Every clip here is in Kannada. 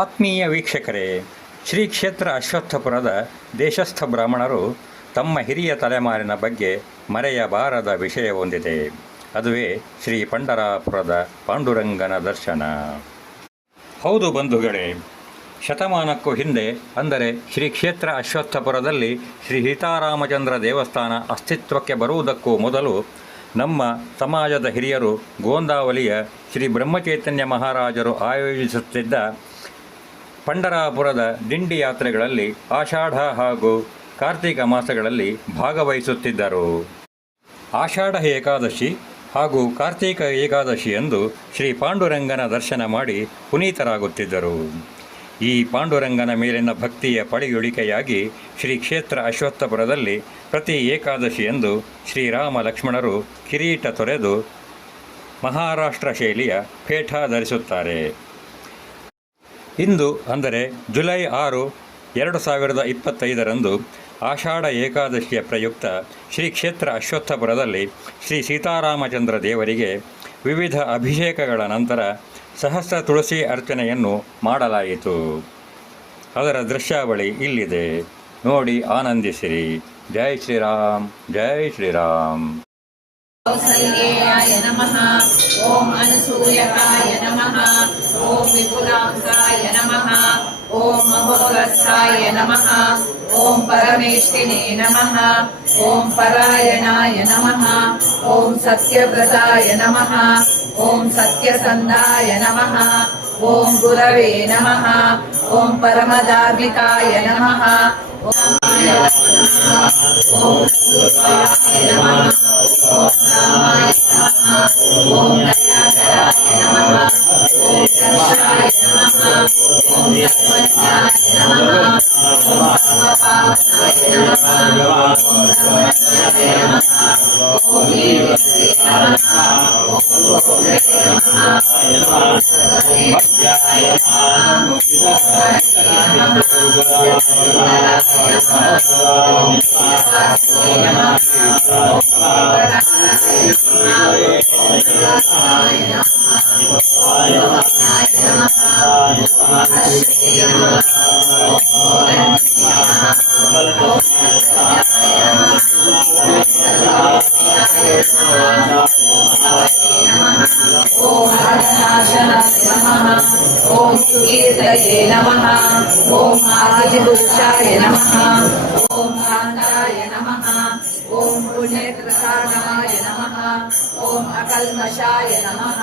ಆತ್ಮೀಯ ವೀಕ್ಷಕರೇ, ಶ್ರೀ ಕ್ಷೇತ್ರ ಅಶ್ವತ್ಥಪುರದ ದೇಶಸ್ಥ ಬ್ರಾಹ್ಮಣರು ತಮ್ಮ ಹಿರಿಯ ತಲೆಮಾರಿನ ಬಗ್ಗೆ ಮರೆಯಬಾರದ ವಿಷಯವೊಂದಿದೆ. ಅದುವೇ ಶ್ರೀ ಪಂಢರಾಪುರದ ಪಾಂಡುರಂಗನ ದರ್ಶನ. ಹೌದು ಬಂಧುಗಳೇ, ಶತಮಾನಕ್ಕೂ ಹಿಂದೆ, ಅಂದರೆ ಶ್ರೀ ಕ್ಷೇತ್ರ ಅಶ್ವತ್ಥಪುರದಲ್ಲಿ ಶ್ರೀ ಸೀತಾರಾಮಚಂದ್ರ ದೇವಸ್ಥಾನ ಅಸ್ತಿತ್ವಕ್ಕೆ ಬರುವುದಕ್ಕೂ ಮೊದಲು ನಮ್ಮ ಸಮಾಜದ ಹಿರಿಯರು ಗೋಂದಾವಲಿಯ ಶ್ರೀ ಬ್ರಹ್ಮಚೈತನ್ಯ ಮಹಾರಾಜರು ಆಯೋಜಿಸುತ್ತಿದ್ದ ಪಂಢರಾಪುರದ ದಿಂಡಿ ಯಾತ್ರೆಗಳಲ್ಲಿ ಆಷಾಢ ಹಾಗೂ ಕಾರ್ತಿಕ ಮಾಸಗಳಲ್ಲಿ ಭಾಗವಹಿಸುತ್ತಿದ್ದರು. ಆಷಾಢ ಏಕಾದಶಿ ಹಾಗೂ ಕಾರ್ತಿಕ ಏಕಾದಶಿಯಂದು ಶ್ರೀ ಪಾಂಡುರಂಗನ ದರ್ಶನ ಮಾಡಿ ಪುನೀತರಾಗುತ್ತಿದ್ದರು. ಈ ಪಾಂಡುರಂಗನ ಮೇಲಿನ ಭಕ್ತಿಯ ಪಳೆಯುಳಿಕೆಯಾಗಿ ಶ್ರೀ ಕ್ಷೇತ್ರ ಅಶ್ವತ್ಥಪುರದಲ್ಲಿ ಪ್ರತಿ ಏಕಾದಶಿಯಂದು ಶ್ರೀರಾಮ ಲಕ್ಷ್ಮಣರು ಕಿರೀಟ ತೊರೆದು ಮಹಾರಾಷ್ಟ್ರ ಶೈಲಿಯ ಪೇಠ ಧರಿಸುತ್ತಾರೆ. ಇಂದು ಅಂದರೆ ಜುಲೈ 6, 2025 ಆಷಾಢ ಏಕಾದಶಿಯ ಪ್ರಯುಕ್ತ ಶ್ರೀ ಕ್ಷೇತ್ರ ಅಶ್ವತ್ಥಪುರದಲ್ಲಿ ಶ್ರೀ ಸೀತಾರಾಮಚಂದ್ರ ದೇವರಿಗೆ ವಿವಿಧ ಅಭಿಷೇಕಗಳ ನಂತರ ಸಹಸ್ರ ತುಳಸಿ ಅರ್ಚನೆಯನ್ನು ಮಾಡಲಾಯಿತು. ಅದರ ದೃಶ್ಯಾವಳಿ ಇಲ್ಲಿದೆ, ನೋಡಿ ಆನಂದಿಸಿರಿ. ಜೈ ಶ್ರೀರಾಮ್, ಜೈ ಶ್ರೀರಾಮ್. ಕೌಸಲ್ಯಾಯ ನಮಃ. ಓಂ ಅನಸೂಯಕಾಯ ನಮಃ. ಓಂ ವಿಪುಲಾಂಸಾಯ ನಮಃ. ಓಂ ಮಹೋರಸಾಯ ನಮಃ. ಓಂ ಪರಮೇಶ್ವಿನೇ ನಮಃ. ಓಂ ಪರಾಯಣಾಯ ನಮಃ. ಓಂ ಸತ್ಯವ್ರತಾಯ ನಮಃ. ಓಂ ಸತ್ಯಸಂಧಾಯ ನಮಃ. ಓಂ ಗುರವೇ ನಮಃ. ಓಂ ಪರಮಧಾರ್ಮಿಕಾಯ ನಮಃ. ಓಂ ರಾಮಾಯ ನಮಃ. ಓಂ ದಯಾಕರಾಯ ನಮಃ. ಓಂ ದರ್ಶಾಯ ನಮಃ. ಓಂ ಸರ್ವಜ್ಞಾಯ ನಮಃ. ಓಂ ಸರ್ವಪಾವನಾಯ ನಮಃ. ಓಂ ಬ್ರಹ್ಮಣ್ಯಾಯ ನಮಃ. ಓಂ ಈಶ್ವರೇ ನಮಃ. ಓಂ ಗೋತ್ರೇ ನಮಃ. ಓಂ ಸರ್ವೇಶ್ವರಾಯ ನಮಃ. ಓಂ ಕೀರ್ತಯೇ ನಮಃ. ಓಂ ಆದಿಗುಚ್ಚಾಯ ನಮಃ. ಓಂ ಕಾಂತಾಯ ನಮಃ. ಓಂ ಪುಣ್ಯಕೃತಾಣಾಯ ನಮಃ. ಓಂ ಅಕಲ್ಮಷಾಯ ನಮಃ.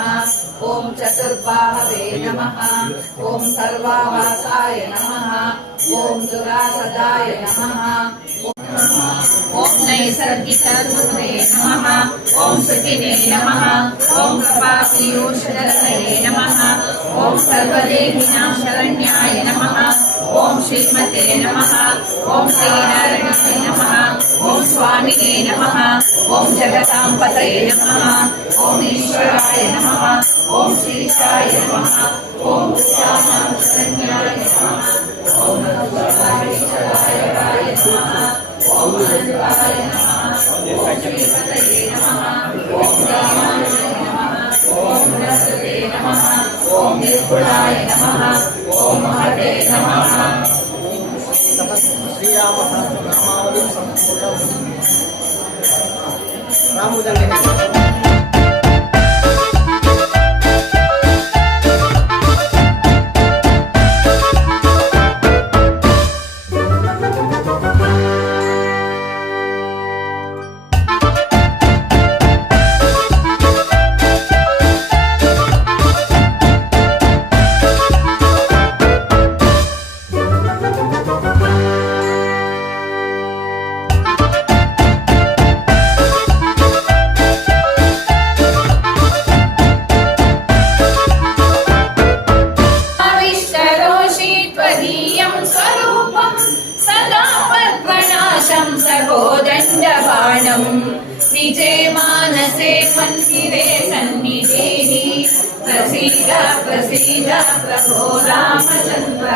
ಓಂ ಚತುರ್ಬಾಹವೇ ನಮಃ. ಓಂ ಸರ್ವಾವಾಸಾಯ ನಮಃ. ಓಂ ದುರಾಸದಾಯ ನಮಃ. ಓಂ ನೈಸರ್ಗಿಕೇ ನಮಃ. ಓಂ ಸುಖಿನೇ ನಮಃ. ಓಂ ಕೃಪಾಪೀಯೂಷಧರೇ ನಮಃ. ಓಂ ಸರ್ವದೇಹಿನಾಂ ಶರಣ್ಯಾಯ ನಮಃ. ಓಂ ಶ್ರೀಮತೆ ನಮಃ. ಓಂ ಶ್ರೀನಾರಾಯಣಾಯ ನಮಃ. ಓಂ ಸ್ವಾಮಿನೇ ನಮಃ. ಓಂ ಜಗತಾಂ ಪತಯೇ ನಮಃ. ಓಂ ಈಶ್ವರಾಯ ನಮಃ. ಓಂ ಶ್ರೀಶಾಯ ನಮಃ. ಓಂ ಶ್ಯಾಮಾಂ ಶರಣ್ಯಾಯ ನಮಃ. ಓಂ ಈಶ್ವರಾಯ ನಮಃ. ಓಂ ಅನಂತಾಯ ನಮಃ. ಓಂ ಶ್ರೀಪತಯೇ ನಮಃ. ಓಂ ರಾಮಾಯ ನಮಃ. ಓಂ ನರಸತೆ ನಮಃ. ಓಂ ನಿರ್ಗುಣಾಯ ನಮಃ. ಓಂ ಮಹತೆ ನಮಃ. ಶ್ರೀರಾಮ ಸಹಸ್ರನಾಮಾವಳಿ ಸಂಪೂರ್ಣ ರಾಮುದಲ್ಲಿ निजे मानसे मन्दिरे सन्निधेहि प्रसीद प्रसीद प्रभो रामचन्द्र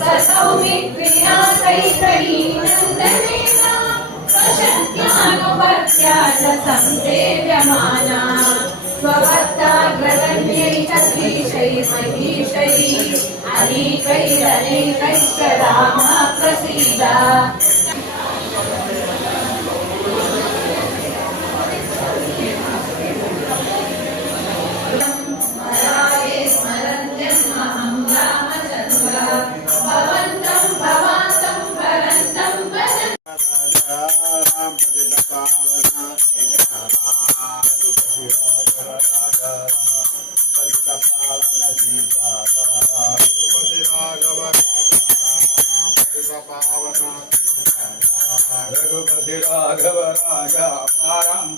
ससौमित्रिणा कैकयी नन्दनेन स्वशक्त्यानुवर्त्या च संसेव्यमाना स्वभक्ताग्रगण्यैकधीशैर्महीशैः अनेकैरनेकैश्च रामः प्रसीद स्मराये स्मरन्त्यमहं रामचन्द्र भवन्तं भवान्तं परन्तं वदन् राम पतित पावना पतित पावन सीताराम रघुपति राघव पतित पावन रघुपति राघव राजा राम